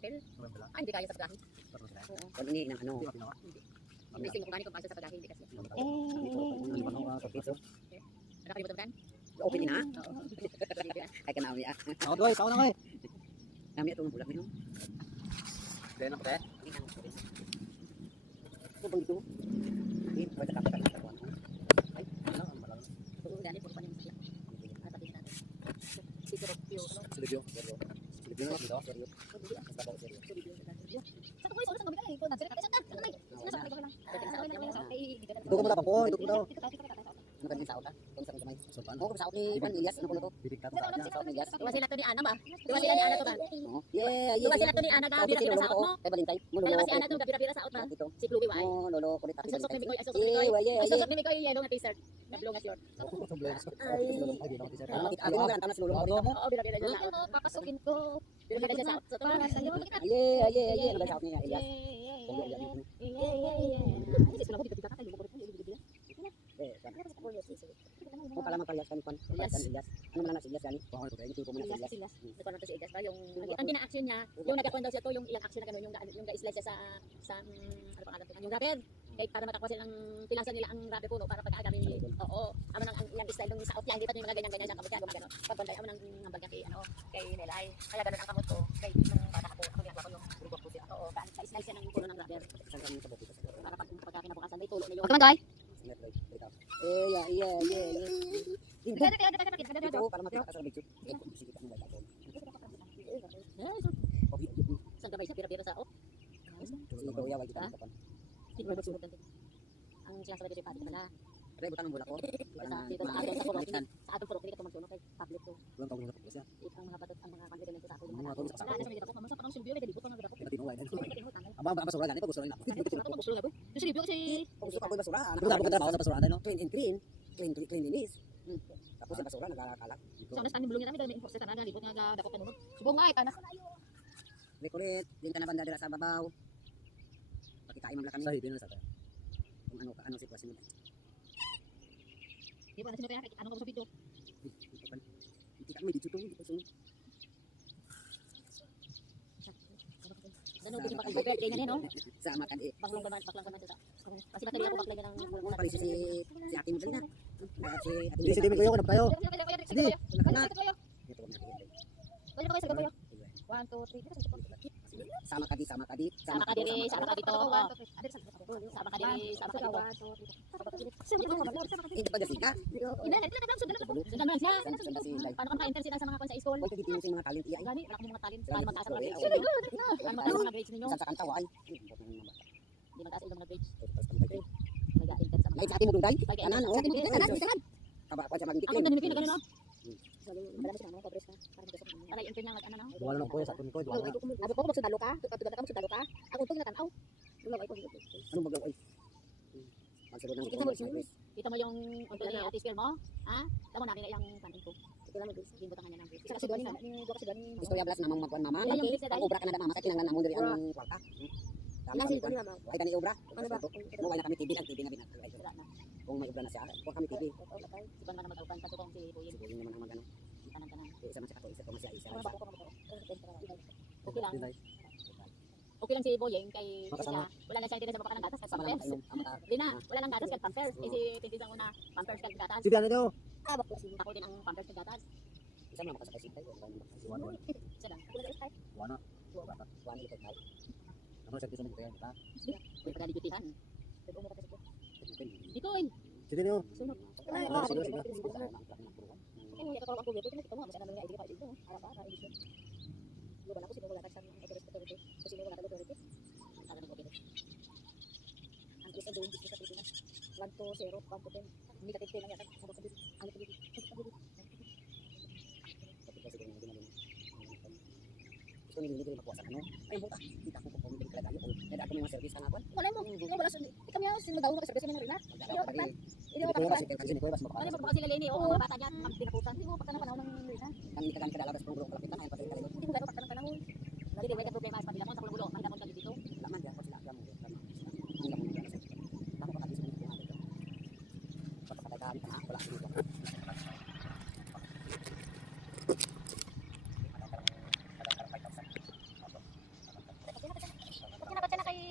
hotel. Hindi kaya sa pagahe. Oo. Pag ini ng ano. May sing kung kung sa pagahe, hindi kasi. Nakalimutan mo kan? Open na. Oo. Ay ka na umiya. Ako doy, ako na koy. Kami ito ng bulak niyo. Dahil ako tayo. Ito bang ito? Ay, pwede ka pa katawan. Ay, ano, malaki. Oo, dali po pa yung sakla. Tabi natin. Dito Pio, ano? Silvio. Silvio na dito. Seryo. Basta ko seryo. Sa ko iso sa gabi kay ko na sila kasi ta. Sinasakay ko lang. Ito ko mata po, ito ko daw. Ano ka din sa uta? Kung sa kamay. Sultan. Oo, sa uti pan Ilyas ano ko to? Bibig ka to. Sa uti Ilyas. Diba sila to ni Ana ba? Diba sila ni Ana to ba? Oo. Yeah, Diba sila to ni Ana ga bira-bira sa out mo? Kay balintay. Dalawa si Ana to ga bira-bira sa out ba? Ito. Si Bluey White. Oh, lolo ko dito. Ang susok ni Mikoy, ang susok ni Mikoy. Ang susok ni Mikoy yellow na t-shirt. Na blue nga short. Ay, di ako t-shirt. Ako mo kan sa lolo ko. Oo, bira-bira siya sa out. Papasukin ko. Bira-bira siya sa out. So to ba? Ano ba sa uti niya Ilyas? Kung pala magparehas kami kon. Ilyas. Ano man na si Ilyas yani? Ito ko man na si Ilyas. Ito na to si Ilyas ba yung ang gina-action niya, yung nagkakon daw siya to, yung ilang action na gano'n, yung ga-slide siya sa ano pangalan to, yung rubber. Kaya para makakuha sila ng pilansan nila ang rubber puno para pag-agamin nila. Oo, amo nang yung slide ng sa out niya, hindi pa yung mga ganyan-ganyan siyang kamot niya, gano'n. Pagbanday amo nang hambal niya kay ano, kay Nelay. Kaya gano'n ang kamot ko. Kay nung bata ako ginagawa ko yung grupo ko siya. Oo, sa slide siya ng puno ng rubber. Para pag kinabukasan may tulo na yung. Okay, Ito para makita ka sa video. Sige ka mo ba ito? Saan kamay siya pira-pira sa out? Sige ko yawa kita kon. Ang sinasabi dito pati na Pre butang ng bulak ko. dito sa atin sa puro sa atin puro kini ka magsuno kay public ko. Bulan taon na siya. Ang mga batot ang mga kandidato sa atin. Mga tulis sa Wala na sa mga kamusta pa ang silbiyo kay dito pa nga dako. Tinuway na. Aba ba basura gani pag basura na. Yung silbiyo kasi Kung gusto ka boy basura. Ano dapat ka trabaho sa basura no? Clean and clean. Cleanliness. Tapos yung basura nagkakalat. sa understanding bulong namin dahil may enforcer na libot nga dako kanuno. Subong nga tanas. Kulit, din ka na banda dira sa babaw. Pakikain mo lang kami. Sa hibin na sa tayo. Kung ano sitwasyon mo. Di ba na sinabi ano ka sa video? Hindi ka mo dito to, hindi ko sunod. Ano din pa kay birthday niya no? Sama ka di. Baklang gaman sa. Kasi bateri ako baklay ng Kung pala si ate mo dali na. Si ate Hindi si Demi ko na kayo. Sige. Ito ko na. Pwede ba kayo sa gabayo? 1 2 3. Sama ka di. Sama ka dito. Sama ka dito. Sama ka diri, sama ka dito. Hindi pa kasi ka. Sundan mo lang siya. Paano ka maka-enter sila sa mga sa school? Huwag kagitin yung mga talent iya. Gani, wala akong mga talent para magtaas ang mga grades. Ay, Para magtaas ang mga grades ninyo. Sa kantawa ay. Hindi magtaas ang mga grades. Mag-enter sa Ay, mga. sa ate mo dugay. Pag- Kanan, oh. Kanan. Taba pa siya Ako magdiklim. din nila ganun no. Wala sila mga pobres ka. Para i-enter niya ano no. Duwala lang ko sa kun ko, duwala na. Abi ko magsudalo ka. Tutugan ka magsudalo ka. Ako tong natanaw. Dulaw ay ko. Ano magaw ay? Magsulod ng Kita mo yung unto ni Ate Spear mo? Ha? Tama na kina yang kanin ko. Ito lang mag-grades. Ginbutan kanya ng grades. Saka si Donnie ni Buka si Donnie. Istorya blas namang magkuan mama. Yung grades na Ang obra ka na mama sa kinanglan namon diri ang kwarta. Nasi ko ni mama. Ay tani obra. Ano ba? Mo wala kami TV ang TV na binat. Wala na. Kung may obra na siya, kung kami TV. Si Pan na mag-upan pa kung si Boyin. Siguro naman ang magano. Tanan-tanan. Isa man siya kato, isa ko man siya isa. Ano ba ko Okay lang. Okay lang si Boyeng kay siya. Wala na siya interest sa mga gatas kag Sama lang pampers. kainom. Amata. Di na, wala nang gatas kag pampers. Eh si Tintis ang una, pampers kag gatas. Sige ano nyo? Ako din ang pampers kag gatas. Isa man makasakay sintay. Isa lang. Wana. Kuan ito kay. Ano sa piso mo kaya ta? May pagdadibutihan. Dito in. Sige nyo. Sunod. Sige. Kung hindi ka ako dito, kita mo, masaya naman nga idea pa dito. Ara-ara edisyon. Luban ako sino wala kang authority. Kasi sino wala kang authority. Ang ng COVID. Ang isa doing business sa Pilipinas. 1 to 0, 1 to 10. Hindi ka 10 lang yata. Ano ka dito? Ano ka dito? Gusto nila dito makuha sa ano? Ay buta. Kita ko kung bili kala tayo. Dada ko may mga service kana kon. Wala mo. Wala sa kami ang sino daw naka-service na rin na. Hindi Ko ba si kasi ni ko ba mo Ano ba sila leni o mga bata diyan, ang pinaputan. Hindi mo pa kana panahon ng Rina. Kami kadang kadalagas pang grupo kapitan ay pati kala. Hindi mo gano'n